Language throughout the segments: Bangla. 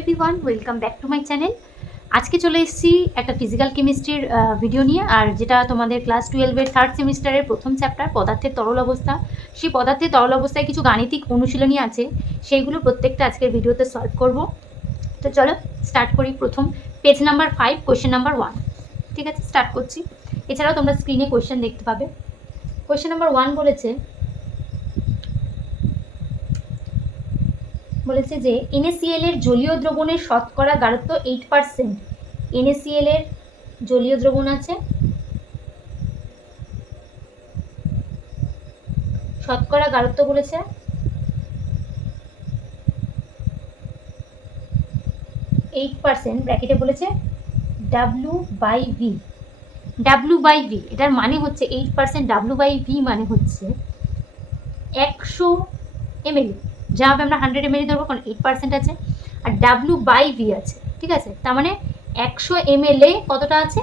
Everyone welcome back to my channel আজকে চলে এসেছি একটা ফিজিক্যাল কেমিস্ট্রির ভিডিও নিয়ে, আর যেটা তোমাদের ক্লাস টুয়েলভের থার্ড সেমিস্টারের প্রথম চ্যাপ্টার পদার্থের তরল অবস্থা। সেই পদার্থের তরল অবস্থায় কিছু গাণিতিক অনুশীলনী আছে, সেইগুলো প্রত্যেকটা আজকের ভিডিওতে সলভ করব। তো চলো স্টার্ট করি প্রথম। Page number five question number one ঠিক আছে স্টার্ট করছি। এছাড়াও তোমরা স্ক্রিনে কোয়েশ্চেন দেখতে পাবে। কোয়েশ্চেন নাম্বার ওয়ান বলেছে বলেছে যে এনএসিএল এর জলীয় দ্রবণের শতকরা গাঢ়ত্ব এইট পার্সেন্ট এনএসিএল এর জলীয় দ্রবণ আছে। শতকরা গাঢ়ত্ব বলেছে। এইট পার্সেন্ট ব্র্যাকেটে বলেছে W by V W by V এটার মানে হচ্ছে eight percent W by V মানে হচ্ছে একশো এমএল যা আমরা হান্ড্রেড এমএলই ধরবো, কারণ এইট পার্সেন্ট আছে। আর ডাব্লু বাই ভি আছে, ঠিক আছে? তার মানে একশো এমএলএ কতটা আছে?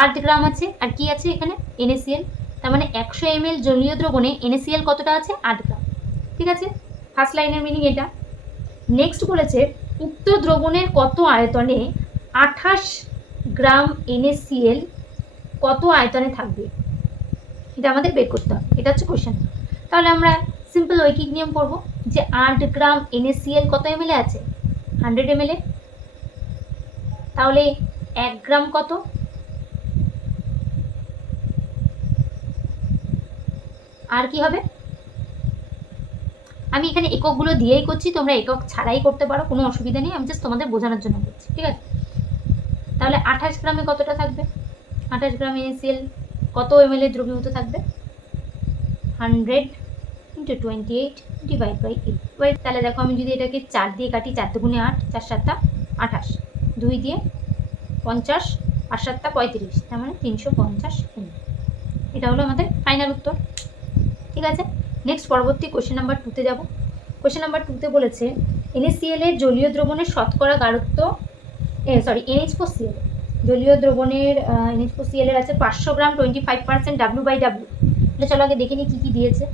আট গ্রাম আছে। আর কি আছে এখানে? এনএসিএল তার মানে একশো এমএল জলীয় দ্রবণে এনএসিএল কতটা আছে? আট গ্রাম। ঠিক আছে? ফার্স্ট লাইনের মিনিং এটা। নেক্সট বলেছে, উক্ত দ্রবণের কত আয়তনে আঠাশ গ্রাম এনএসিএল কত আয়তনে থাকবে? এটা আমাদের বের করতে হবে। এটা হচ্ছে কোশ্চেন তাহলে আমরা সিম্পল ঐকিক নিয়ম পড়ব যে আট গ্রাম এনএসিএল কত এমএলএ আছে? হান্ড্রেড এমএলএ তাহলে এক গ্রাম কত? আর কি হবে? আমি এখানে এককগুলো দিয়েই করছি, তোমরা একক ছাড়াই করতে পারো, কোনো অসুবিধা নেই, আমি জাস্ট তোমাদের বোঝানোর জন্য করছি, ঠিক আছে? তাহলে আঠাশ গ্রামে কতটা থাকবে? আঠাশ গ্রাম এনএসিএল কত এম এমএলএ দ্রবীভূত থাকবে? Hundred into twenty eight divide by eight wait তাহলে দেখো আমি যদি এটাকে চার দিয়ে কাটি, চার দুগুণে আট, চার সাতটা, আঠাশ। দুই দিয়ে পঞ্চাশ আর সাতটা, পঁয়ত্রিশ। তার মানে তিনশো পঞ্চাশ এটা হলো আমাদের ফাইনাল উত্তর। ঠিক আছে? নেক্সট পরবর্তী কোশ্চেন নাম্বার টুতে যাব। কোশ্চেন নাম্বার টুতে বলেছে এনএসিএল এর জলীয় দ্রবণের শতকরা গাঢ়ত্ব সরি এনএইচ ফোর সিএল জলীয় দ্রবণের এনএইচ ফোর সিএল এর আছে পাঁচশো gram twenty five percent W by W এটা চলো আগে দেখে নিই কী কী দিয়েছে।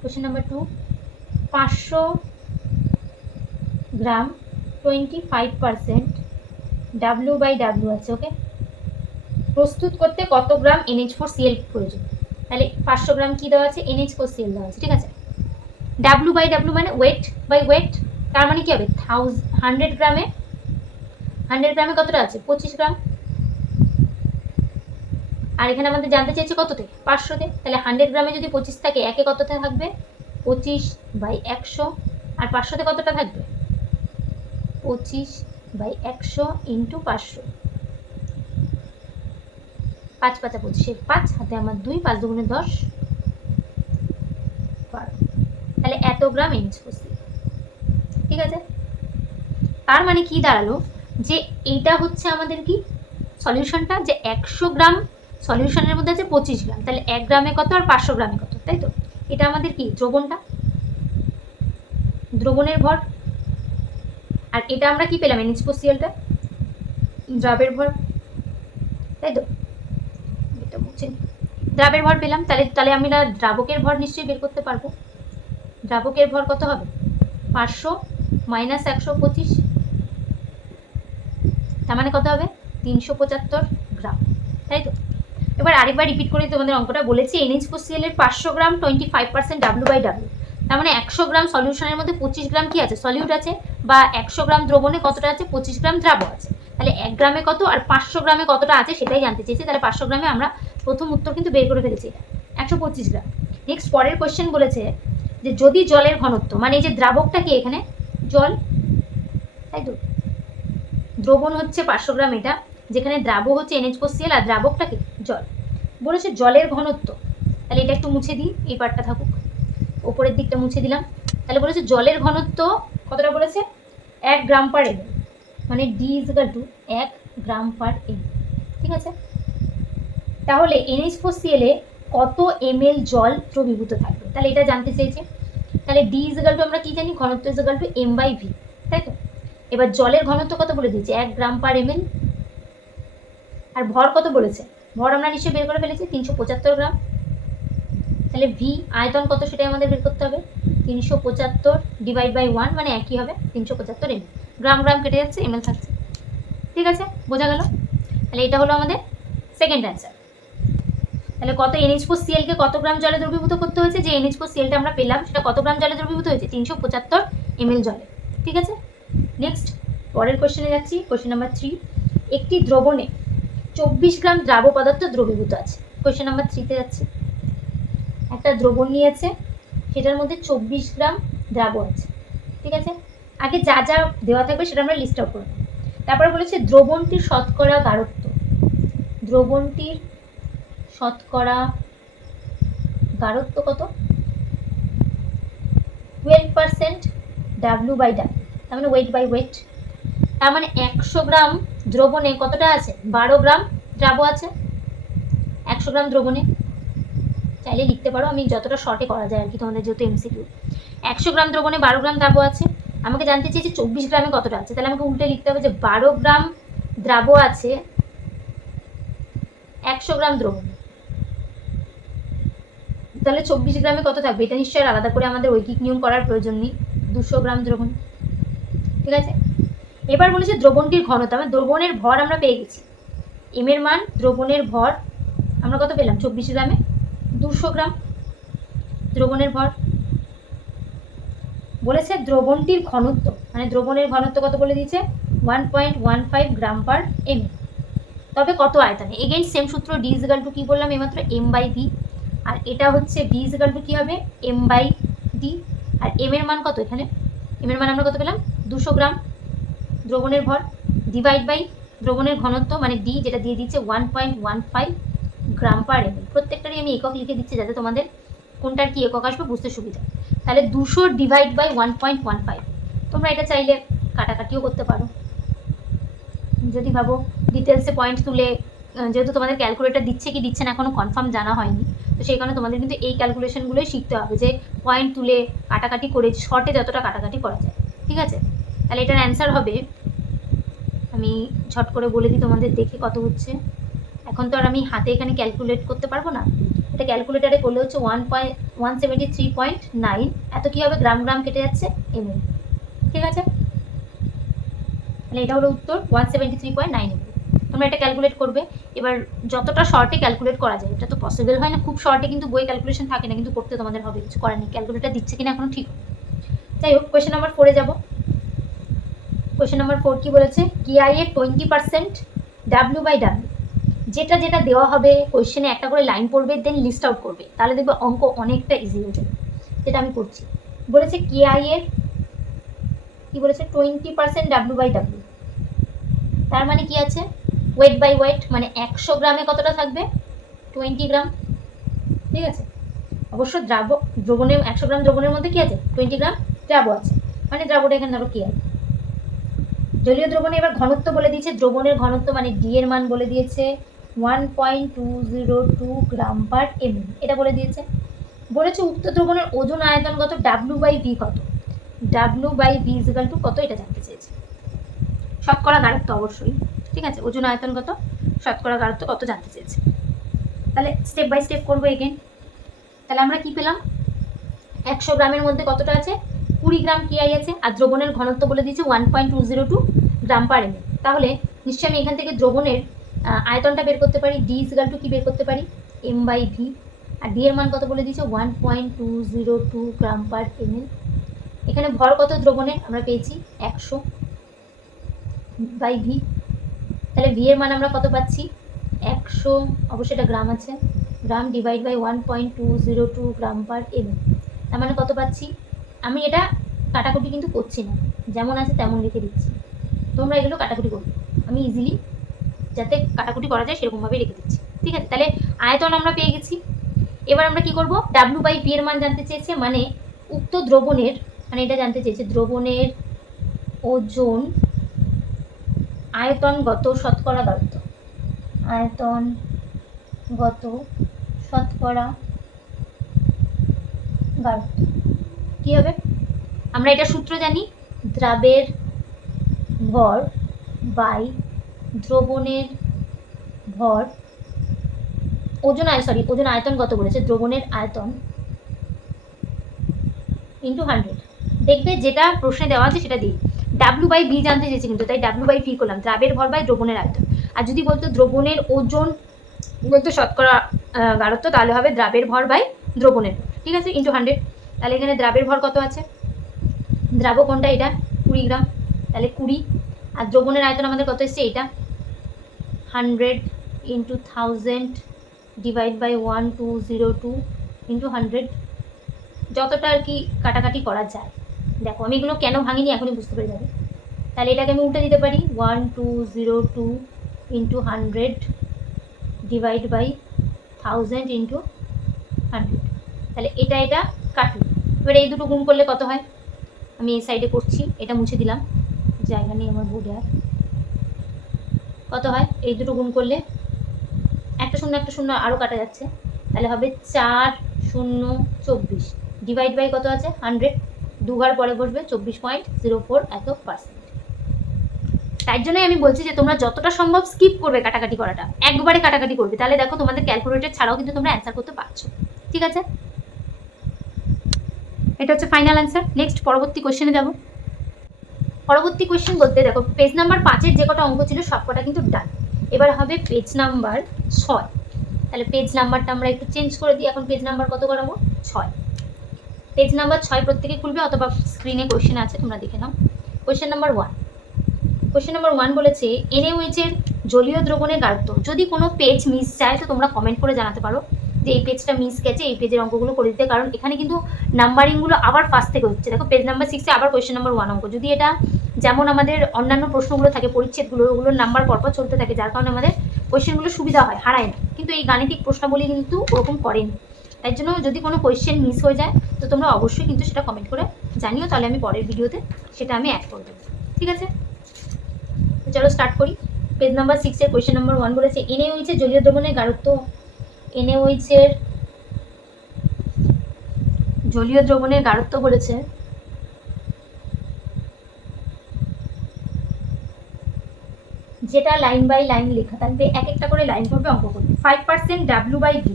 কোশ্চেন নাম্বার টু পাঁচশো gram twenty five percent W by W আছে ওকে প্রস্তুত করতে কত গ্রাম এনএইচ ফোর সিএল প্রয়োজন? তাহলে পাঁচশো গ্রাম কী দেওয়া আছে? এনএইচ ফোর সিএল দেওয়া আছে, ঠিক আছে? ডাব্লু বাই ডাব্লু মানে ওয়েট বাই ওয়েট তার মানে কী হবে? থাউজ হান্ড্রেড গ্রামে হান্ড্রেড গ্রামে কতটা আছে? পঁচিশ গ্রাম। আর এখানে আমাদের জানতে চাইছে কততে? পাঁচশোতে। তাহলে হান্ড্রেড গ্রামে যদি পঁচিশ থাকে, একে কততে থাকবে? পঁচিশ বাই একশো। আর পাঁচশোতে কতটা থাকবে? পঁচিশ বাই একশো ইন্টু পাঁচশো। পাঁচ পাঁচা পঁচিশের পাঁচ হাতে আমার দুই, পাঁচ দুগুণে দশ। তাহলে এত গ্রাম ইঞ্চ করছি। ঠিক আছে? তার মানে কি দাঁড়াল? যে এইটা হচ্ছে আমাদের কি? সলিউশনটা যে একশো গ্রাম সলিউশনের মধ্যে আছে পঁচিশ গ্রাম। তাহলে এক গ্রামে কত আর পাঁচশো গ্রামে কত? তাই তো? এটা আমাদের কি? দ্রবণটা? দ্রবণের ভর? আর এটা আমরা কি পেলাম? এনএসপোসিয়ালটা দ্রাবের ভর? তাই তো? এটা বুঝছি দ্রাবের ভর পেলাম। তাহলে তাহলে আমরা দ্রাবকের ভর নিশ্চয়ই বের করতে পারব। দ্রাবকের ভর কত হবে? পাঁচশো মাইনাস একশো পঁচিশ। তার মানে কত হবে? তিনশো পঁচাত্তর গ্রাম। তাই তো? এবার আরেকবার রিপিট করে তোমাদের অঙ্কটা বলেছি এনএইচ ফোসিএল এর পাঁচশো gram twenty five percent W by W তার মানে একশো গ্রাম সলিউশনের মধ্যে পঁচিশ গ্রাম কি আছে? সলিউট আছে বা একশো গ্রাম দ্রবণে কতটা আছে? পঁচিশ গ্রাম দ্রাব আছে। তাহলে এক গ্রামে কত আর পাঁচশো গ্রামে কতটা আছে সেটাই জানতে চেয়েছি। তাহলে পাঁচশো গ্রামে আমরা প্রথম উত্তর কিন্তু বের করে ফেলেছি। একশো পঁচিশ গ্রাম। নেক্সট পরের কোয়েশ্চেন বলেছে যে যদি জলের ঘনত্ব মানে এই যে দ্রাবকটা কি এখানে? জল। তাই তো? দ্রবণ হচ্ছে পাঁচশো গ্রাম এটা, যেখানে দ্রাব হচ্ছে এনএইচ সিএল আর দ্রাবকটাকে জল। বলেছে জলের ঘনত্ব। তাহলে এটা একটু মুছে দিই, এই পার্টটা থাকুক। ওপরের দিকটা মুছে দিলাম। তাহলে বলেছে জলের ঘনত্ব কতটা বলেছে? এক গ্রাম পার এম মানে ডি ইজ টু এক গ্রাম পার এম ঠিক আছে? তাহলে এনএইচ ফোর সিএলে কত এম জল দ্রবীভূত থাকবে? তাহলে এটা জানতে চেয়েছে। তাহলে ডি ইজ টু আমরা কি জানি? ঘনত্ব is to M by V তাই তো? এবার জলের ঘনত্ব কত বলে দিয়েছে? এক গ্রাম পার এম এল আর ভর কত বলেছে? ভর আমরা নিশ্চয়ই বের করে ফেলেছি, তিনশো পঁচাত্তর গ্রাম। তাহলে ভি আয়তন কত সেটাই আমাদের বের করতে হবে। তিনশো পঁচাত্তর ডিভাইড বাই ওয়ান মানে একই হবে, তিনশো পঁচাত্তর এম গ্রাম গ্রাম কেটে যাচ্ছে এমএল থাকছে। ঠিক আছে? বোঝা গেল? তাহলে এটা হলো আমাদের সেকেন্ড অ্যান্সার তাহলে কত এনএইচ ফোর সিএলকে কত গ্রাম জলে দ্রবীভূত করতে হয়েছে? যে এনএইচ ফোর সিএলটা আমরা পেলাম, সেটা কত গ্রাম জলে দ্রবীভূত হয়েছে? তিনশো পঁচাত্তর এমএল জলে। ঠিক আছে? নেক্সট পরের কোশ্চেনে যাচ্ছি। কোশ্চেন নাম্বার থ্রি একটি দ্রবণে চব্বিশ গ্রাম দ্রাব পদার্থ দ্রবীভূত আছে। কোশ্চেন নাম্বার থ্রিতে যাচ্ছে। একটা দ্রবণ নিয়েছে, সেটার মধ্যে চব্বিশ গ্রাম দ্রাব আছে। ঠিক আছে? আগে যা যা দেওয়া থাকবে সেটা আমরা লিস্ট আউট করব তারপরে বলেছে দ্রবণটির শতকরা গাঢ়ত্ব। দ্রবণটির শতকরা গাঢ়ত্ব কত? Twelve percent W by W তার মানে ওয়েট বাই ওয়েট তার মানে একশো গ্রাম দ্রবণে কতটা আছে? বারো গ্রাম দ্রাব আছে। একশো গ্রাম দ্রবণে। চাইলে লিখতে পারো, আমি যতটা শর্টে করা যায় আর কি তোমাদের যেহেতু এমসিকিউ একশো গ্রাম দ্রবণে বারো গ্রাম দ্রাব আছে। আমাকে জানতে চেয়েছি চব্বিশ গ্রামে কতটা আছে। তাহলে আমাকে উল্টে লিখতে হবে যে বারো গ্রাম দ্রাব আছে একশো গ্রাম দ্রবণ। তাহলে চব্বিশ গ্রামে কত থাকবে? এটা নিশ্চয়ই আলাদা করে আমাদের ঐকিক নিয়ম করার প্রয়োজন নেই। দুশো গ্রাম দ্রবণ। ঠিক আছে? এবার বলেছে দ্রবণটির ঘনতা মানে দ্রবণের ভর আমরা পেয়ে গেছি। এম এর মান, দ্রবণের ভর, আমরা কত পেলাম? চব্বিশ গ্রামে? দুশো গ্রাম দ্রবণের ভর। বলেছে দ্রবণটির ঘনত্ব মানে দ্রবণের ঘনত্ব কত বলে দিয়েছে? One point one five gram per M তবে কত আয়তনে? এগেইন সেম সূত্র ডি ইজিক্যাল টু কী বললাম? এইমাত্র এম বাই ভি আর এটা হচ্ছে ভি ইজিক্যাল টু কী হবে? এম বাই ডি আর এম এর মান কত এখানে? এম এর মান আমরা কত পেলাম? দুশো গ্রাম। দ্রবণের ভর ডিভাইড বাই দ্রবণের ঘনত্ব মানে ডি যেটা দিয়ে দিচ্ছে one point one five gram per M প্রত্যেকটারই আমি একক লিখে দিচ্ছি যাতে তোমাদের কোনটার কি একক আসবে বুঝতে সুবিধা। তাহলে দুশো divide by one point one five তোমরা এটা চাইলে কাটাকাটিও করতে পারো। যদি ভাবো ডিটেলসে পয়েন্ট তুলে যেহেতু তোমাদের ক্যালকুলেটার দিচ্ছে কি দিচ্ছে না এখনও কনফার্ম জানা হয়নি, তো সেই কারণে তোমাদের কিন্তু এই ক্যালকুলেশনগুলোই শিখতে হবে যে পয়েন্ট তুলে কাটাকাটি করে শর্টে যতটা কাটাকাটি করা যায়। ঠিক আছে? তাহলে এটার অ্যান্সার হবে আমি ঝট করে বলে দিই তোমাদের দেখে কত হচ্ছে। এখন তো আর আমি হাতে এখানে ক্যালকুলেট করতে পারব না। এটা ক্যালকুলেটারে করলে হচ্ছে one point one seventy three point nine এত কী হবে গ্রাম গ্রাম কেটে যাচ্ছে? এমএল ঠিক আছে? তাহলে এটা হলো উত্তর one seventy three point nine তোমরা এটা ক্যালকুলেট করবে। এবার যতটা শর্টে ক্যালকুলেট করা যায়, এটা তো পসিবল হয় না। খুব শর্টে কিন্তু বই ক্যালকুলেশন থাকে না, কিন্তু করতে তোমাদের হবে। কিছু করার নেই। ক্যালকুলেটার দিচ্ছে কিনা এখনও ঠিক। যাই হোক কোয়েশ্চেন নাম্বার ফোরে যাব। কোয়েশ্চেন নাম্বার ফোর কি বলেছে? কিআই এর twenty percent W by W যেটা যেটা দেওয়া হবে কোয়েশ্চেনে একটা করে লাইন পড়বে দেন লিস্ট আউট করবে। তাহলে দেখবে অঙ্ক অনেকটা ইজি হয়ে যাবে। যেটা আমি করছি। বলেছে কেআই এর কি বলেছে? Twenty percent W by W তার মানে কি আছে? ওয়েট বাই ওয়েট মানে একশো গ্রামে কতটা থাকবে? Twenty gram. ঠিক আছে? অবশ্য দ্রাব দ্রবণে একশো গ্রাম দ্রবণের মধ্যে কি আছে? টোয়েন্টি গ্রাম দ্রাব আছে। মানে দ্রাবটা এখানে ধরো কি আছে জলীয় দ্রবণে এবার ঘনত্ব বলে দিয়েছে, দ্রবণের ঘনত্ব মানে ডি এর মান বলে দিয়েছে one point two zero two gram per M এটা বলে দিয়েছে। বলেছে উক্ত দ্রবণের ওজন আয়তনগত ডাব্লু বাই ভি কত? W by V equal to কত? এটা জানতে চেয়েছে। শতকরা গাঢ়ত্ব অবশ্যই, ঠিক আছে? ওজন আয়তনগত শতকরা গাঢ়ত্ব কত জানতে চেয়েছে। তাহলে স্টেপ বাই স্টেপ করব এগেন তাহলে আমরা কি পেলাম? একশো গ্রামের মধ্যে কতটা আছে? কুড়ি গ্রাম কেআই আছে, আর দ্রবণের ঘনত্ব বলে দিয়েছে one point two zero two gram per M তাহলে নিশ্চয়ই আমি এখান থেকে দ্রবণের আয়তনটা বের করতে পারি ডি ইজিক্যাল টু কি বের করতে পারি? এম বাই ভি আর ডি এর মান কত বলে দিয়েছে? One point two zero two gram per M এখানে ভর কত দ্রবণের? আমরা পেয়েছি একশো বাই ভি তাহলে ভি এর মান আমরা কত পাচ্ছি? একশো, অবশ্যই এটা গ্রাম আছে। Gram divide by one point two zero two gram per M তার মানে কত পাচ্ছি? আমি এটা কাটাকুটি কিন্তু করছি না। যেমন আছে তেমন রেখে দিচ্ছি। তোমরা এগুলো কাটাকুটি করবে আমি ইজিলি যাতে কাটাকুটি করা যায় সেরকমভাবেই রেখে দিচ্ছি। ঠিক আছে? তাহলে আয়তন আমরা পেয়ে গেছি। এবার আমরা কি করব? ডাব্লু বাই ভি এর মান জানতে চেয়েছে মানে উক্ত দ্রবণের মানে এটা জানতে চেয়েছে, দ্রবণের ওজন আয়তনগত শতকরা গাঢ়ত্ব আয়তনগত শতকরা গাঢ়ত্ব কী হবে? আমরা এটা সূত্র জানি দ্রাবের ভর বাই দ্রবণের ভর ওজন আয় সরি ওজন আয়তন কত বলেছে? দ্রবণের আয়তন ইন্টু হান্ড্রেড দেখবে যেটা প্রশ্নে দেওয়া আছে সেটা দিই ডাব্লু বাই ভি জানতে চেয়েছি কিন্তু তাই ডাব্লু বাই ভি করলাম দ্রাবের ভর বাই দ্রবণের আয়তন। আর যদি বলতো দ্রবণের ওজন বলতো শতকরা আহ, গাঢ়ত্ব তাহলে হবে দ্রাবের ভর বাই দ্রবণের। ঠিক আছে? ইন্টু হান্ড্রেড তাহলে এখানে দ্রাবের ভর কত আছে? দ্রাব কোনটা এটা? কুড়ি গ্রাম। তাহলে কুড়ি। আর দ্রবণের আয়তন আমাদের কত এসছে? এটা? Hundred into thousand divide by one, two, zero, two into hundred. যতটা আর কি কাটাকাটি করা যায়। দেখো, আমি এগুলো কেন ভাঙিনি এখনই বুঝতে পেরে যাবে। তাহলে এটাকে আমি উল্টে দিতে পারি। One, two, zero, two into hundred divide by thousand into hundred. তাহলে এটা এটা কাটুন। এবার এই দুটো গুণ করলে কত হয়? আমি এই সাইডে করছি, এটা মুছে দিলাম। জায়গা নেই আমার বোর্ডে আর। কত হয়? এই দুটো গুণ করলে একটা শূন্য একটা শূন্য আরও কাটা যাচ্ছে। তাহলে হবে চার শূন্য চব্বিশ। ডিভাইড বাই কত আছে? হান্ড্রেড দুবার পরে বসবে চব্বিশ পয়েন্ট জিরো ফোর এত পার্সেন্ট তাই জন্যই আমি বলছি যে তোমরা যতটা সম্ভব স্কিপ করবে কাটাকাটি করাটা। একবারে কাটাকাটি করবে। তাহলে দেখো তোমাদের ক্যালকুলেটর ছাড়াও কিন্তু তোমরা অ্যান্সার করতে পারছ। ঠিক আছে? এটা হচ্ছে ফাইনাল অ্যান্সার নেক্সট পরবর্তী কোশ্চেনে যাব। পরবর্তী কোশ্চেন বলতে দেখো পেজ নাম্বার পাঁচের যে কটা অঙ্ক ছিল সব কটা কিন্তু ডান এবার হবে পেজ নাম্বার ছয়। তাহলে পেজ নাম্বারটা আমরা একটু চেঞ্জ করে দিই। এখন পেজ নাম্বার কত করাবো? ছয়। পেজ নাম্বার ছয় প্রত্যেকে খুলবে, অথবা স্ক্রিনে কোশ্চেন আছে, তোমরা দেখে নাও। Question number one question number one বলেছে এনএওএইচের জলীয় দ্রবণের গাঢ়ত্ব। যদি কোনো পেজ মিস যায়, তো তোমরা কমেন্ট করে জানাতে পারো। যে এই পেজটা মিস গেছে, এই পেজের অঙ্কগুলো করে দিতে। কারণ এখানে কিন্তু নাম্বারিংগুলো আবার ফার্স্ট থেকে হচ্ছে। দেখো পেজ নাম্বার সিক্সে আবার কোয়েশ্চেন নাম্বার ওয়ান অঙ্ক। যদি এটা যেমন আমাদের অন্যান্য প্রশ্নগুলো থাকে, পরিচ্ছেদগুলো, ওগুলোর নাম্বার পরপর চলতে থাকে, যার কারণে আমাদের কোয়েশ্চেনগুলো সুবিধা হয়, হারায় না। কিন্তু এই গাণিতিক প্রশ্নাবলী কিন্তু ওরকম করেনি। তাই জন্য যদি কোনো কোয়েশ্চেন মিস হয়ে যায়, তো তোমরা অবশ্যই কিন্তু সেটা কমেন্ট করে জানিও। তাহলে আমি পরের ভিডিওতে সেটা আমি অ্যাড করে দেবো। ঠিক আছে? চলো স্টার্ট করি। পেজ নাম্বার সিক্সের কোয়েশ্চেন নাম্বার ওয়ান বলেছে, এনে হয়েছে জলীয় দ্রবণের গাঢ়ত্ব এনে হয়েছে জলীয় দ্রবণের গাঢ়ত্ব বলেছে। যেটা লাইন বাই লাইন লেখা থাকবে এক একটা করে লাইন করবে অঙ্ক করবে। Five percent W by V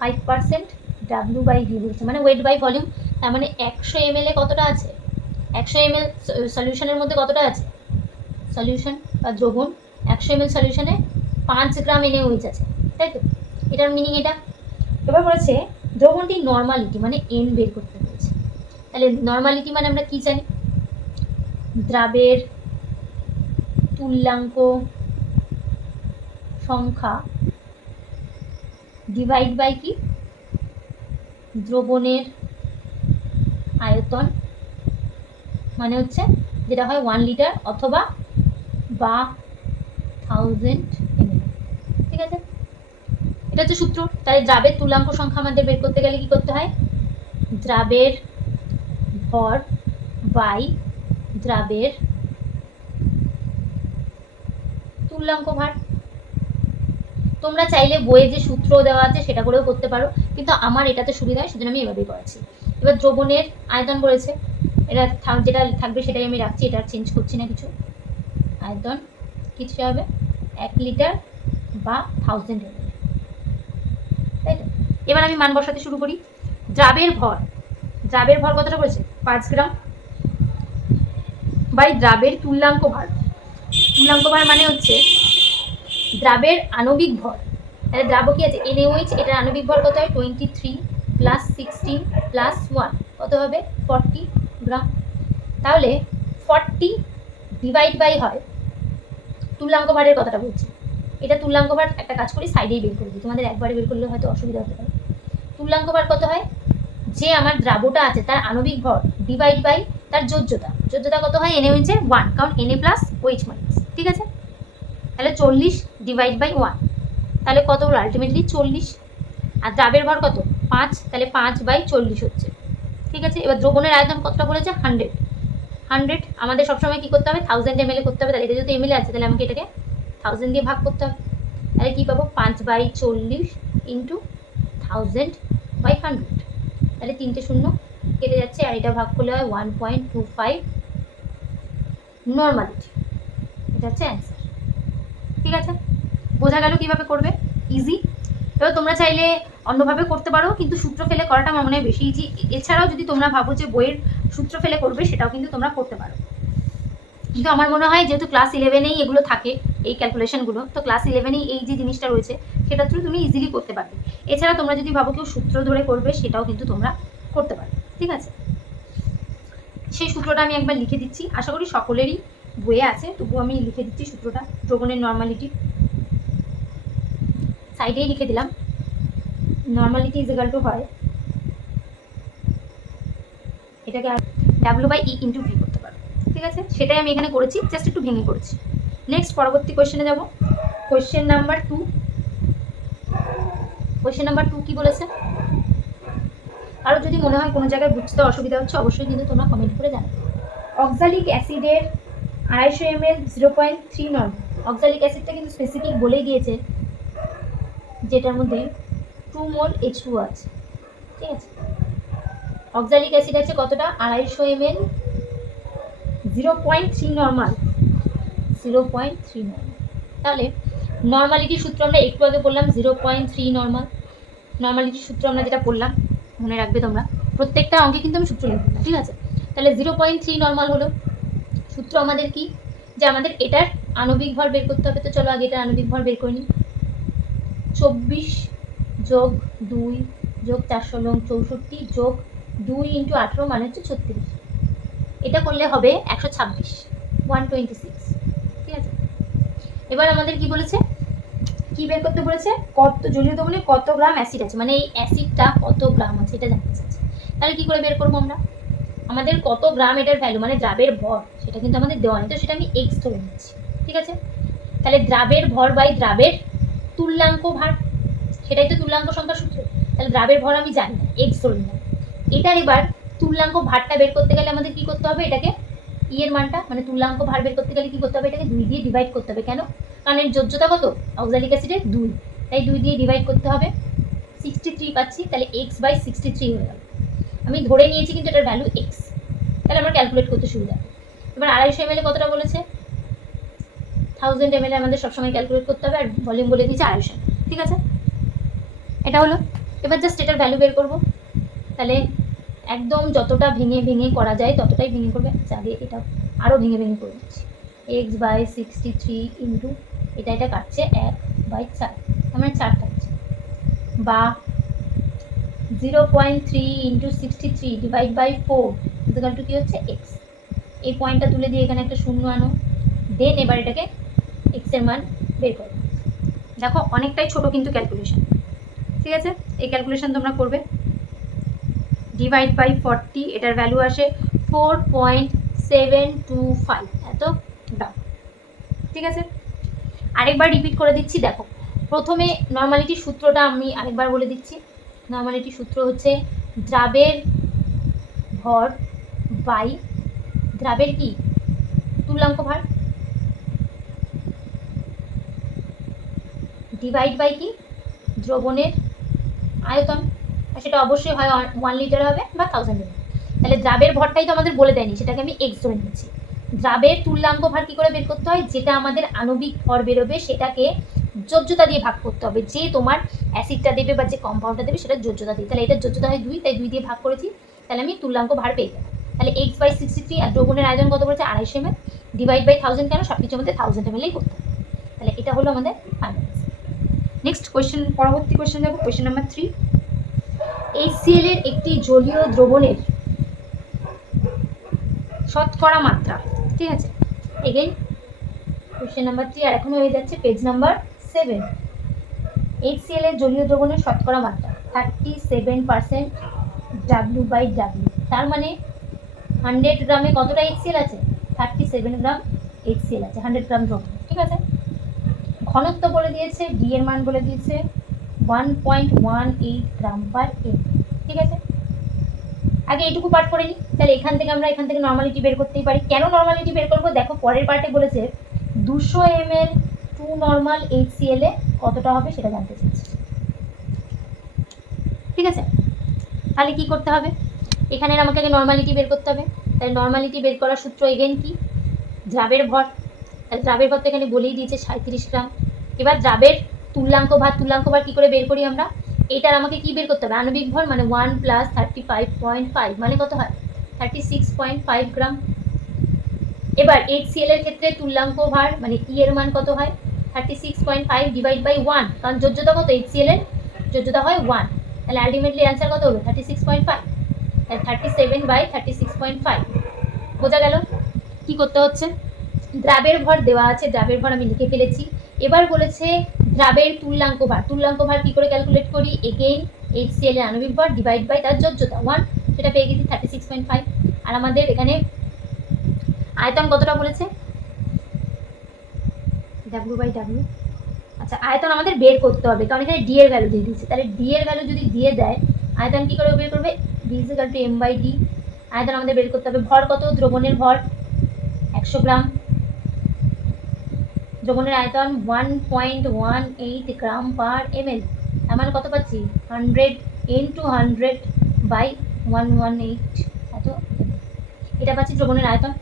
five percent W by V বলছে। মানে ওয়েট বাই ভলিউম তার মানে একশো এম কতটা আছে? একশো এম এল সলিউশনের মধ্যে কতটা আছে? সলিউশন বা দ্রবণ, একশো এম এল সলিউশনে পাঁচ গ্রাম এনে ওইচ আছে তাই তো? এটার মিনিং এটা? এবার বলেছে, দ্রবণটি নর্মালিটি মানে এন বের করতে বলেছে। তাহলে নর্মালিটি মানে আমরা কি জানি? দ্রাবের তুল্যাঙ্ক সংখ্যা ডিভাইড বাই কি? দ্রবণের আয়তন মানে হচ্ছে যেটা হয় ওয়ান লিটার অথবা বা থাউজেন্ড এমএল ঠিক আছে? এটা হচ্ছে সূত্র। তাহলে দ্রাবের তুলাঙ্ক সংখ্যা আমাদের বের করতে গেলে কি করতে হয়? দ্রাবের ভর বাই দ্রাবের তুল্যাঙ্ক ভার। তোমরা চাইলে বইয়ে যে সূত্র দেওয়া আছে সেটা করেও করতে পারো, কিন্তু আমার এটাতে সুবিধা হয়, সেজন্য আমি এভাবেই করাচ্ছি। এবার দ্রবণের আয়তন বলেছে। এটা থাক- যেটা থাকবে সেটাই আমি রাখছি, এটা আর চেঞ্জ করছি না কিছু। আয়তন কিছু হবে? এক লিটার বা থাউজেন্ড এবার আমি মান বসাতে শুরু করি। দ্রাবের ভর। দ্রাবের ভর কতটা বলেছে পাঁচ গ্রাম। বাই দ্রাবের তুল্যাঙ্ক ভার। তুল্যাঙ্ক ভার মানে হচ্ছে দ্রাবের আণবিক ভর। তাহলে দ্রাব কি আছে? এনএওএইচ এটার আণবিক ভর কত হয়? Twenty three plus sixteen plus one কত হবে? Forty gram. তাহলে ফর্টি ডিভাইড বাই হয়। তুল্যাঙ্ক ভারের কথাটা বলছি এটা তুল্যাঙ্ক ভার একটা কাজ করি সাইডেই বের করে দিই। তোমাদের একবারে বের করলে হয়তো অসুবিধা হতে পারে। তুল্যাঙ্ক ভার কত হয়? যে আমার দ্রাবটা আছে, তার আণবিক ভর ডিভাইড বাই তার যোজ্যতা। যোজ্যতা কত হয়? এনে হয়েছে ওয়ান কারণ এনে প্লাস ওইচ মাইনাস ঠিক আছে? তাহলে চল্লিশ ডিভাইড বাই ওয়ান তাহলে কত হলো? আলটিমেটলি চল্লিশ। আর দ্রাবের ভর কত? পাঁচ। তাহলে পাঁচ বাই চল্লিশ হচ্ছে। ঠিক আছে? এবার দ্রবণের আয়তন কতটা বলেছে? হান্ড্রেড হান্ড্রেড আমাদের সবসময় কী করতে হবে? থাউজেন্ড এমএলএ করতে হবে। তাহলে এটা যদি এমএলএ আছে, তাহলে আমাকে এটাকে থাউজেন্ড দিয়ে ভাগ করতে হবে। তাহলে কী পাবো? পাঁচ বাই চল্লিশ ইন্টু থাউজেন্ড বাই হান্ড্রেড তাহলে তিনটে শূন্য কেটে যাচ্ছে, আর এটা ভাগ করলে হয় one point two five normality এটা হচ্ছে অ্যান্সার ঠিক আছে? বোঝা গেল কীভাবে করবে? ইজি এবার তোমরা চাইলে অন্যভাবে করতে পারো, কিন্তু সূত্র ফেলে করাটা আমার মনে হয় বেশি ইজি এছাড়াও যদি তোমরা ভাবো যে বইয়ের সূত্র ফেলে করবে, সেটাও কিন্তু তোমরা করতে পারো। কিন্তু আমার মনে হয় যেহেতু ক্লাস ইলেভেনেই এগুলো থাকে এই ক্যালকুলেশনগুলো তো ক্লাস ইলেভেনেই এই যে জিনিসটা রয়েছে, সেটা থ্রু তুমি ইজিলি করতে পারবে। এছাড়া তোমরা যদি ভাবো কেউ সূত্র ধরে করবে, সেটাও কিন্তু তোমরা করতে পারবে, ঠিক আছে? সেই সূত্রটা আমি একবার লিখে দিচ্ছি, আশা করি সকলেরই বইয়ে আছে, তবুও আমি লিখে দিচ্ছি সূত্রটা, দ্রবণের নর্মালিটি সাইডেই লিখে দিলাম নর্মালিটি ইজ এগাল টু হয়, এটাকে W by E into V করতে পারো, ঠিক আছে? সেটাই আমি এখানে করেছি জাস্ট একটু ভেঙে করেছি। নেক্সট পরবর্তী কোয়েশ্চেনে যাব। Question number two question number two কি বলেছে? আরও যদি মনে হয় কোনো জায়গায় বুঝতে অসুবিধা হচ্ছে, অবশ্যই কিন্তু তোমরা কমেন্ট করে জানাবে। অক্সালিক অ্যাসিডের আড়াইশো M L zero point three নন অক্সালিক অ্যাসিডটা কিন্তু স্পেসিফিক বলেই দিয়েছে, যেটার মধ্যে টু মোল এইচ টু আছে। ঠিক আছে? অক্সালিক অ্যাসিড আছে কতটা? আড়াইশো M L zero point three normal zero point three normal তাহলে নর্মালিটির সূত্র আমরা একটু আগে বললাম জিরো পয়েন্ট থ্রি নর্মাল নর্মালিটির সূত্র আমরা যেটা বললাম, মনে রাখবে তোমরা, প্রত্যেকটা অঙ্কে কিন্তু আমি সূত্র লিখব, ঠিক আছে? তাহলে জিরো পয়েন্ট থ্রি নর্মাল হলো। সূত্র আমাদের কি? যে আমাদের এটার আণবিক ভর বের করতে হবে, তো চলো আগে এটার আণবিক ভর বের করে নিই। চব্বিশ যোগ দুই যোগ চারশো লং চৌষট্টি যোগ দুই ইন্টু আঠেরো মানে হচ্ছে ছত্রিশ। এটা করলে হবে একশো ছাব্বিশ ওয়ান টোয়েন্টি সিক্স এবার আমাদের কি বলেছে? কি বের করতে বলেছে? কত, জলীয় দ্রবণে কত গ্রাম অ্যাসিড আছে? মানে এই অ্যাসিডটা কত গ্রাম আছে এটা জানতে চাচ্ছে। তাহলে কি করে বের করব আমরা? আমাদের কত গ্রাম এটার ভ্যালু মানে দ্রাবের ভর, সেটা কিন্তু আমাদের দেওয়া নেই। তো সেটা আমি এক্স ধরে নিচ্ছি, ঠিক আছে? তাহলে দ্রাবের ভর বাই দ্রাবের তুল্যাঙ্ক ভার, সেটাই তো তুল্যাঙ্ক সংখ্যা সূত্র। তাহলে দ্রাবের ভর আমি জানি না এক্স ধরে নিলাম। এটার এবার তুল্যাঙ্ক ভারটা বের করতে গেলে আমাদের কি করতে হবে? এটাকে ই এর মানটা? মানে তুল্যাঙ্ক ভার বের করতে গেলে কি করতে হবে? এটাকে দুই দিয়ে ডিভাইড করতে হবে। কেন? কারণ এর যোজ্যতা কত? অক্সালিক অ্যাসিডের দুই। তাই দুই দিয়ে ডিভাইড করতে হবে। সিক্সটি থ্রি পাচ্ছি, তাহলে এক্স বাই সিক্সটি থ্রি হয়ে গেল। আমি ধরে নিয়েছি কিন্তু এটার ভ্যালু এক্স তাহলে আমার ক্যালকুলেট করতে সুবিধা। এবার আড়াইশো এম কতটা বলেছে? থাউজেন্ড এম আমাদের সবসময় ক্যালকুলেট করতে হবে, আর ভলিউম বলে দিয়েছে আড়াইশো। ঠিক আছে? এটা হলো। এবার জাস্ট এটার ভ্যালু বের করব। তাহলে একদম যতটা ভেঙে ভেঙে করা যায়, ততটাই ভেঙে করবে আগে এটা আরও ভেঙে ভেঙে করে দিচ্ছি X by sixty three into এটা এটা কাটছে এক বাই চার। আমার চার কাটছে। বা zero point three into sixty three divide by four equal to কী হচ্ছে? এক্স এই পয়েন্টটা তুলে দিয়ে এখানে একটা শূন্য আনো। দেন এবার এটাকে এক্সের মান বের করো। দেখো, অনেকটাই ছোট কিন্তু ক্যালকুলেশন ঠিক আছে? এই ক্যালকুলেশন তোমরা করবে। ডিভাইড বাই ফর্টি এটার ভ্যালু আসে four point seven two five এত গ্রাম ঠিক আছে? আরেকবার রিপিট করে দিচ্ছি, দেখো। প্রথমে নর্মালিটির সূত্রটা আমি আরেকবার বলে দিচ্ছি। নর্মালিটি সূত্র হচ্ছে দ্রাবের ভর বাই দ্রাবের কি? তুল্যাঙ্ক ভার। ডিভাইড বাই কি? দ্রবণের আয়তন। সেটা অবশ্যই হয় ওয়ান লিটার হবে বা থাউজেন্ড হবে তাহলে দ্রাবের ভরটাই তো আমাদের বলে দেয়নি, সেটাকে আমি এক্স ধরে নিচ্ছি। দ্রাবের তুল্যাঙ্ক ভার কী করে বের করতে হয়? যেটা আমাদের আণবিক ভর বেরোবে, সেটাকে যোজ্যতা দিয়ে ভাগ করতে হবে। যে তোমার অ্যাসিডটা দেবে বা যে কম্পাউন্ডটা দেবে, সেটা যোজ্যতা দিয়ে। তাহলে এটা যোজ্যতা হয় দুই, তাই দুই দিয়ে ভাগ করেছি। তাহলে আমি তুল্যাঙ্ক ভার পেয়ে যাব তাহলে এক্স বাই সিক্সটি থ্রি আর দ্রবণের আয়োজন কত বলেছে আড়াইশো এম ডিভাইড বাই থাউজেন্ড কেন? সব কিছু মধ্যে থাউজেন্ড এমএলই করতে হবে। তাহলে এটা হলো আমাদের ফাইনাল নেক্সট কোয়েশ্চেন পরবর্তী কোয়েশ্চেন যাব। কোয়েশ্চেন নাম্বার থ্রি এইচসিএল এর একটি জলীয় দ্রবণের শতকরা মাত্রা, ঠিক আছে? এগেইন কোশ্চেন নাম্বার থ্রি আর এখন হয়ে যাচ্ছে পেজ নাম্বার সেভেন এইচসিএল এর জলীয় দ্রবণের শতকরা মাত্রা thirty seven percent W by W তার মানে হান্ড্রেড গ্রামে কতটা এইচসিএল আছে? থার্টি সেভেন গ্রাম এইচসিএল আছে হান্ড্রেড গ্রাম দ্রবণ, ঠিক আছে? ঘনত্ব বলে দিয়েছে ডি এর মান বলে দিয়েছে one point one eight gram per ঠিক আছে? আগে এইটুকু পার্ট করে নিই তাহলে এখান থেকে আমরা এখান থেকে নর্মালিটি বের করতেই পারি। কেন নর্মালিটি বের করব? দেখো, পরের পার্টে বলেছে, দুশো M L two normal H C L কতটা হবে সেটা জানতে চাইছি। ঠিক আছে? তাহলে কি করতে হবে? এখানে আমাকে আগে নর্মালিটি বের করতে হবে। তাহলে নর্মালিটি বের করার সূত্র এগেন কি? দ্রাবের ভর। তাহলে দ্রাবের ভর তো এখানে বলেই দিয়েছে সাঁত্রিশ গ্রাম। এবার দ্রাবের তুল্যাঙ্ক ভার তুল্যাঙ্ক ভার কী করে বের করি আমরা? এটার আমাকে কি বের করতে হবে? আণবিক ভর মানে one plus thirty five point five মানে কত হয়? Thirty six point five gram এবার এইচ সিএল এর ক্ষেত্রে তুল্যাঙ্ক ভার মানে ই এর মান কত হয়? Thirty six point five divide by one কারণ যোজ্যতা কত? এইচ সিএল এর যোজ্যতা হয় ওয়ান তাহলে আলটিমেটলি অ্যান্সার কত হলো thirty six point five thirty seven by thirty six point five বোঝা গেল? কী করতে হচ্ছে? দ্রাবের ভর দেওয়া আছে, দ্রাবের ভর আমি লিখে ফেলেছি। এবার বলেছে দ্রাবের তুল্যাঙ্ক ভার। তুল্যাঙ্ক ভার কী করে ক্যালকুলেট করি? এগেইন এইচ সি এল এর আণবিক ভর ডিভাইড বাই তার যোজ্যতা ওয়ান সেটা পেয়ে গেছি থার্টি সিক্স পয়েন্ট ফাইভ আর আমাদের এখানে আয়তন কতটা বলেছে? ডাব্লু বাই ডাব্লু আচ্ছা আয়তন আমাদের বের করতে হবে, কারণ এখানে ডি এর ভ্যালু দিয়ে দিচ্ছে তাহলে ডি এর ভ্যালু যদি দিয়ে দেয়, আয়তন কী করে বের করবে? B is to M by D আয়তন আমাদের বের করতে হবে, ভর কত? দ্রবণের ভর একশো গ্রাম। দ্রবণের আয়তন one point one eight gram per M L আমার কত পাচ্ছি? Hundred into hundred by one one eight এত। এটা পাচ্ছি দ্রবণের আয়তন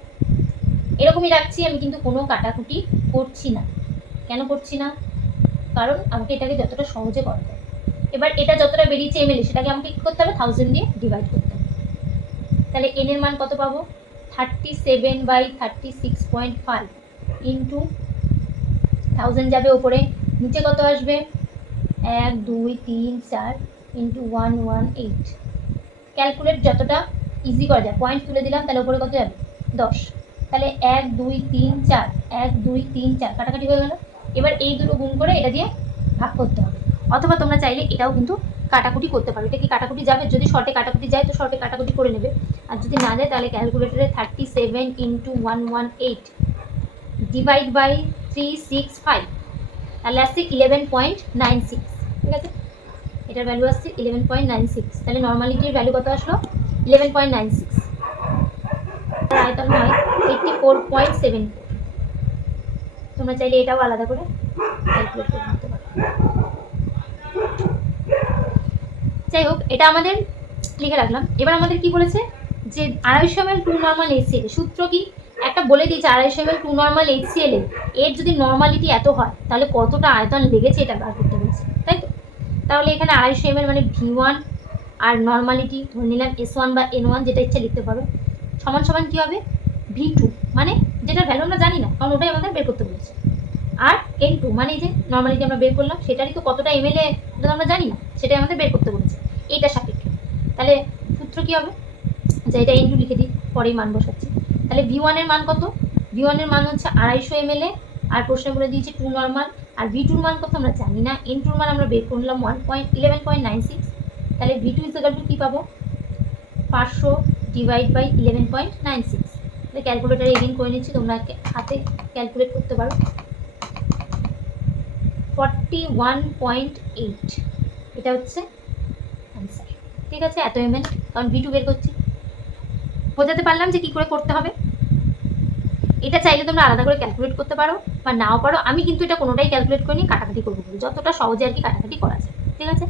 এরকমই রাখছি, আমি কিন্তু কোনো কাটাকুটি করছি না। কেন করছি না? কারণ আমাকে এটাকে যতটা সহজে করতে এবার এটা যতটা বেরিয়েছে এম এমএলএ সেটাকে আমাকে কী করতে হবে? থাউজেন্ড দিয়ে ডিভাইড করতে হবে। তাহলে এন এর মান কত পাবো? Thirty seven by thirty six point five into thousand যাবে ওপরে নিচে কত আসবে? এক, দুই, তিন, চার into one one eight calculate যতটা ইজি করা যায়। পয়েন্ট তুলে দিলাম, তাহলে ওপরে কত যাবে? দশ। তাহলে এক, দুই, তিন, চার। এক, দুই, তিন, চার। কাটাকাটি হয়ে গেল। এবার এই দুটো গুণ করে এটা দিয়ে ভাগ করতে হবে। অথবা তোমরা চাইলে এটাও কিন্তু কাটাকুটি করতে পারো। এটা কি কাটাকুটি যাবে? যদি শর্টে কাটাকুটি যায়, তো শর্টে কাটাকুটি করে নেবে। আর যদি না যায়, তাহলে ক্যালকুলেটরে thirty seven into one one eight divide by three six five তাহলে আসছে ইলেভেন পয়েন্ট নাইন সিক্স ঠিক আছে? এটার ভ্যালু আসছে ইলেভেন পয়েন্ট নাইন সিক্স তাহলে নর্মালিটির ভ্যালু কত আসলো? ইলেভেন পয়েন্ট নাইন সিক্স আয়তন হয় এইটটি ফোর পয়েন্ট সেভেন তোমরা চাইলে এটাও আলাদা করে যাই হোক, এটা আমাদের লিখে রাখলাম। এবার আমাদের কি বলেছে? যে আড়াইশো M L two normal HCL সূত্র কি? একটা বলে দিয়েছে আড়াইশো M L two normal HCL এর যদি নর্মালিটি এত হয়, তাহলে কতটা আয়তন লেগেছে এটা বার করতে বলেছে। তাই তো? তাহলে এখানে আড়াইশো এম এল মানে ভি ওয়ান আর নর্মালিটি ধরে নিলাম এস ওয়ান বা এন ওয়ান যেটা ইচ্ছা লিখতে পারো। সমান সমান কী হবে? ভি টু মানে যেটার ভ্যালু আমরা জানি না, কারণ ওটাই আমাদের বের করতে বলেছে। আর এন টু মানে যে নর্মালিটি আমরা বের করলাম, সেটারই তো কতটা এমএলএ ওটা তো আমরা জানি না, সেটাই আমাদের বের করতে বলেছে। এইটা সাপেক্ষে। তাহলে সূত্র কী হবে? যে এটা এন টু লিখে দিই, পরেই মান বসাচ্ছি। তাহলে ভি ওয়ানের মান কত? ভি ওয়ানের মান হচ্ছে আড়াইশো এমএলএ আর প্রশ্নে বলে দিয়েছে টু নর্মাল আর ভি টুর মান কত আমরা জানি না। এন টুর মান আমরা বের করলাম one point eleven point nine six তাহলে ভি টু ইজ টু কী পাবো? পাঁচশো divide by eleven point nine six তাহলে ক্যালকুলেটারে এগেন করে নিচ্ছি, তোমরা হাতে ক্যালকুলেট করতে পারো। ফর্টি ওয়ান পয়েন্ট এইট এটা হচ্ছে অ্যান্সার ঠিক আছে? এত এমএল কারণ ভি টু বের করছি। বোঝাতে পারলাম যে কী করে করতে হবে। এটা চাইলে তোমরা আলাদা করে ক্যালকুলেট করতে পারো বা নাও পারো। আমি কিন্তু এটা কোনোটাই ক্যালকুলেট করিনি, কাটাকাটি করব বলে যতটা সহজে আর কি কাটাকাটি করা যায়। ঠিক আছে?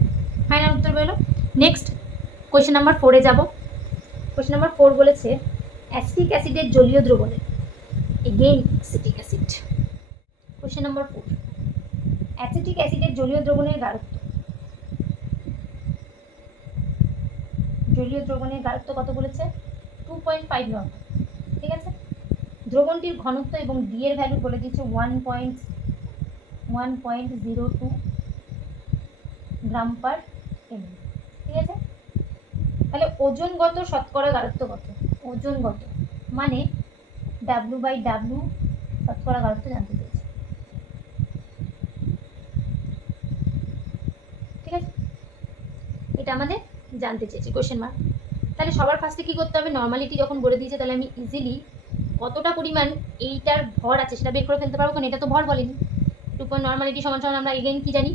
ফাইনাল উত্তর বেরোলো। নেক্সট কোয়েশ্চেন নাম্বার ফোরে যাব। কোয়েশ্চেন নাম্বার ফোর বলেছে অ্যাসিটিক অ্যাসিডের জলীয় দ্রবণে। Again acetic acid question number four acetic অ্যাসিডের জলীয় দ্রবণের গাঢ়ত্ব। জলীয় দ্রবণের গাঢ়ত্ব কত বলেছে? টু পয়েন্ট ফাইভ নর্মাল ঠিক আছে? দ্রবণটির ঘনত্ব এবং ডি এর ভ্যালু বলে দিচ্ছে one point one point zero two gram per M ঠিক আছে? তাহলে ওজনগত শতকরা গাঢ়ত্ব কত? ওজনগত মানে ডাব্লু বাই ডাব্লু শতকরা গাঢ়ত্ব জানতে চাইছে ঠিক আছে? এটা আমাদের জানতে চেয়েছি কোশ্চেন মার্ক তাহলে সবার ফার্স্টে কী করতে হবে? নর্মালিটি যখন বলে দিয়েছে, তাহলে আমি ইজিলি কতটা পরিমাণ এইটার ভর আছে সেটা বের করে ফেলতে পারব? কারণ এটা তো ভর বলেনি। টু পয়েন্ট নর্মালিটি সমান সমান আমরা এগেন কি জানি?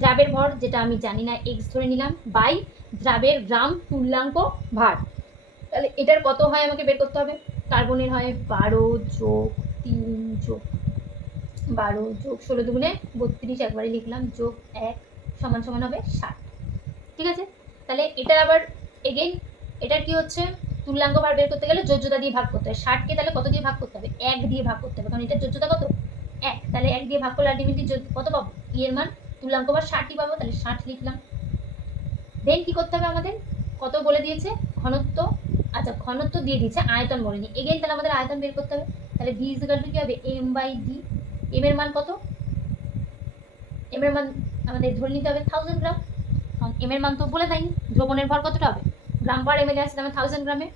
দ্রাবের ভর, যেটা আমি জানি না এক্স ধরে নিলাম বাই দ্রাবের গ্রাম তুল্যাঙ্ক ভার। তাহলে এটার কত হয় আমাকে বের করতে হবে? কার্বনের হয় বারো যোগ তিন যোগ বারো যোগ ষোলো দুগুণে বত্রিশ, একবারে লিখলাম যোগ এক সমান সমান হবে ষাট। ঠিক আছে? তাহলে এটার আবার এগেইন এটার কি হচ্ছে? তুল্যাঙ্ক ভার বের করতে গেলে যোজ্যতা দিয়ে ভাগ করতে হবে ষাটকে তাহলে কত দিয়ে ভাগ করতে হবে? এক দিয়ে ভাগ করতে হবে। কারণ এটার যোজ্যতা কত? এক। তাহলে এক দিয়ে ভাগ করলে আলটিমেটলি কত পাবো? ইয়ের এর মান তুল্যাঙ্ক ভার ষাটই পাবো, তাহলে ষাট লিখলাম। দেন কি করতে হবে আমাদের? কত বলে দিয়েছে? ঘনত্ব। আচ্ছা ঘনত্ব দিয়ে দিয়েছে, আয়তন বলেনি এগেন তাহলে আমাদের আয়তন বের করতে হবে। তাহলে ভি ইজিক্যাল টু কি হবে? এম বাই ডি এম এর মান কত? এম এর মান আমাদের ধরে নিতে হবে থাউজেন্ড গ্রাম এম এর মান তো বলে দেয়নি। দ্রবণের ভর কতটা হবে? গ্রাম পার এম এল আছে আমার থাউজেন্ড গ্রামে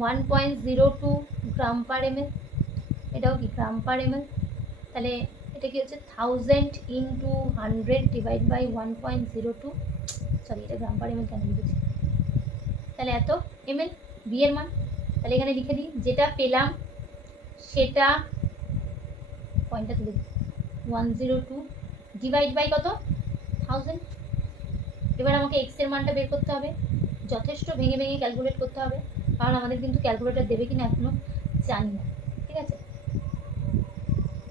one point zero two gram per M L এটাও কি, গ্রাম পার এম তাহলে এটা কি হচ্ছে? Thousand into hundred divide by one point zero two sorry এটা গ্রাম পার এম কেন লিখেছি? তাহলে এত এম এল বি এর মান। তাহলে এখানে লিখে দিই, যেটা পেলাম, সেটা পয়েন্টটা তুলে one zero two divide by কত? থাউজেন্ড এবার আমাকে এক্সের মানটা বের করতে হবে। যথেষ্ট ভেঙে ভেঙে ক্যালকুলেট করতে হবে। কারণ আমাদের কিন্তু ক্যালকুলেটর দেবে কিনা এখনও জানি না। ঠিক আছে?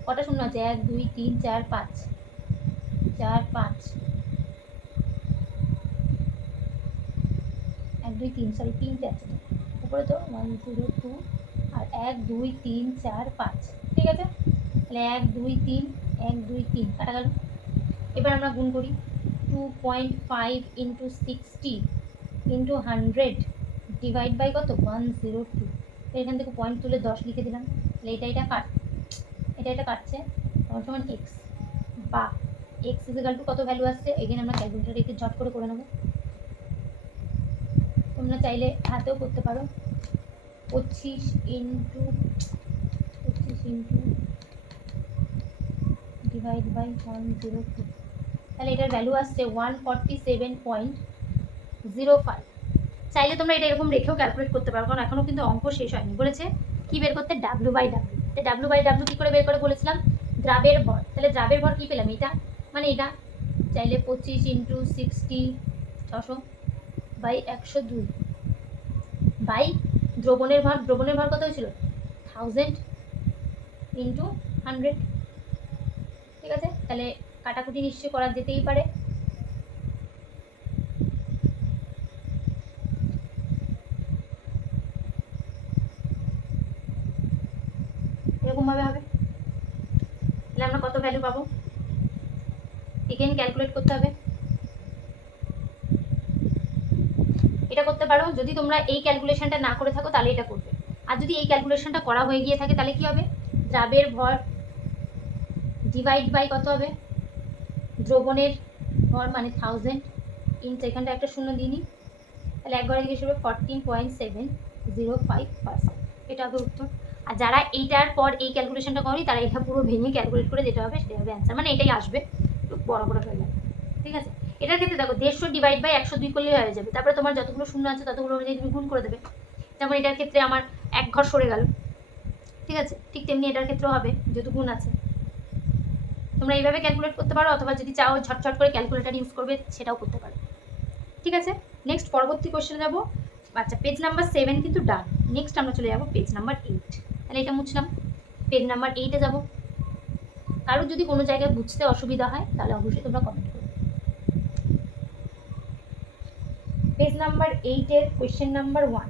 কটা শূন্য আছে? এক, দুই, তিন, চার, পাঁচ। চার, পাঁচ। এক, দুই, তিন সরি তিনটে আছে উপরে তো ওয়ান জিরো টু আর এক, দুই, তিন, চার, পাঁচ। ঠিক আছে? তাহলে এক, দুই, তিন, এক, দুই, তিন কাটা গেল। এবার আমরা গুণ করি। Two point five into sixty into hundred divide by কত? ওয়ান জিরো টু এখান থেকে পয়েন্ট তুলে দশ লিখে দিলাম। তাহলে এটা এটা কাট এটা এটা কাটছে। তখন সমান এক্স বা এক্স ইজিক্যাল টু কত ভ্যালু আসছে? এখানে আমরা ক্যালকুলেটার একটু ঝট করে করে নেব। তোমরা চাইলে হাতেও করতে পারো। পঁচিশ ইন্টু পঁচিশ into divide by one zero two তাহলে এটার ভ্যালু আসছে one forty seven point zero five. চাইলে তোমরা এটা এরকম রেখেও ক্যালকুলেট করতে পারো, কারণ এখনও কিন্তু অঙ্ক শেষ হয়নি। বলেছে কি বের করতে? ডাব্লু বাই ডাব্লু তো ডাব্লু বাই ডাব্লু কী করে বের করে বলেছিলাম? দ্রাবের ভর। তাহলে দ্রাবের ভর কী পেলাম? এটা মানে এটা চাইলে পঁচিশ ইন্টু সিক্সটি ছশো বাই একশো দুই। বাই দ্রবণের ভর দ্রবণের ভর কত হয়েছিল? থাউজেন্ড ইন্টু হান্ড্রেড ঠিক আছে? তাহলে কাটাকুটি নিশ্চয়ই করা যেতেই পারে এরকমভাবে হবে তাহলে আমরা কত ভ্যালু পাবো এগেন ক্যালকুলেট করতে হবে। এটা করতে পারো, যদি তোমরা এই ক্যালকুলেশনটা না করে থাকো, তাহলে এটা করবে। আর যদি এই ক্যালকুলেশনটা করা হয়ে গিয়ে থাকে, তাহলে কি হবে? দ্রাবের ভর ডিভাইড বাই কত হবে? দ্রবণের ভর মানে থাউজেন্ড ইন্টু এখানটা একটা শূন্য দিয়ে নিই। তাহলে একবারে জিজ্ঞেস হবে fourteen point seven zero five এটা হবে উত্তর। আর যারা এইটার পর এই ক্যালকুলেশনটা করি তারা এটা পুরো ভেঙে ক্যালকুলেট করে যেটা হবে, সেটা হবে অ্যান্সার মানে এটাই আসবে। বড় বড় হয়ে যাবে ঠিক আছে? এটার ক্ষেত্রে দেখো, দেড়শো ডিভাইড বাই একশো দুই করলেই হয়ে যাবে। তারপরে তোমার যতগুলো শূন্য আছে, ততগুলো অনুযায়ী তুমি গুণ করে দেবে। যেমন এটার ক্ষেত্রে আমার এক ঘর সরে গেল। ঠিক আছে? ঠিক তেমনি এটার ক্ষেত্রেও হবে, যেহেতু গুণ আছে। তোমরা এইভাবে ক্যালকুলেট করতে পারো, অথবা যদি চাও ঝটঝট করে ক্যালকুলেটার ইউজ করবে, সেটাও করতে পারো। ঠিক আছে? নেক্সট পরবর্তী কোশ্চেনে যাব। আচ্ছা পেজ নাম্বার সেভেন কিন্তু ডান নেক্সট আমরা চলে যাব পেজ নাম্বার এইট তাহলে এটা মুছলাম। পেজ নাম্বার এইটে যাব। কারোর যদি কোনো জায়গায় বুঝতে অসুবিধা হয়, তাহলে অবশ্যই তোমরা কমেন্ট করো পেজ নাম্বার এইটের কোয়েশ্চেন নাম্বার ওয়ান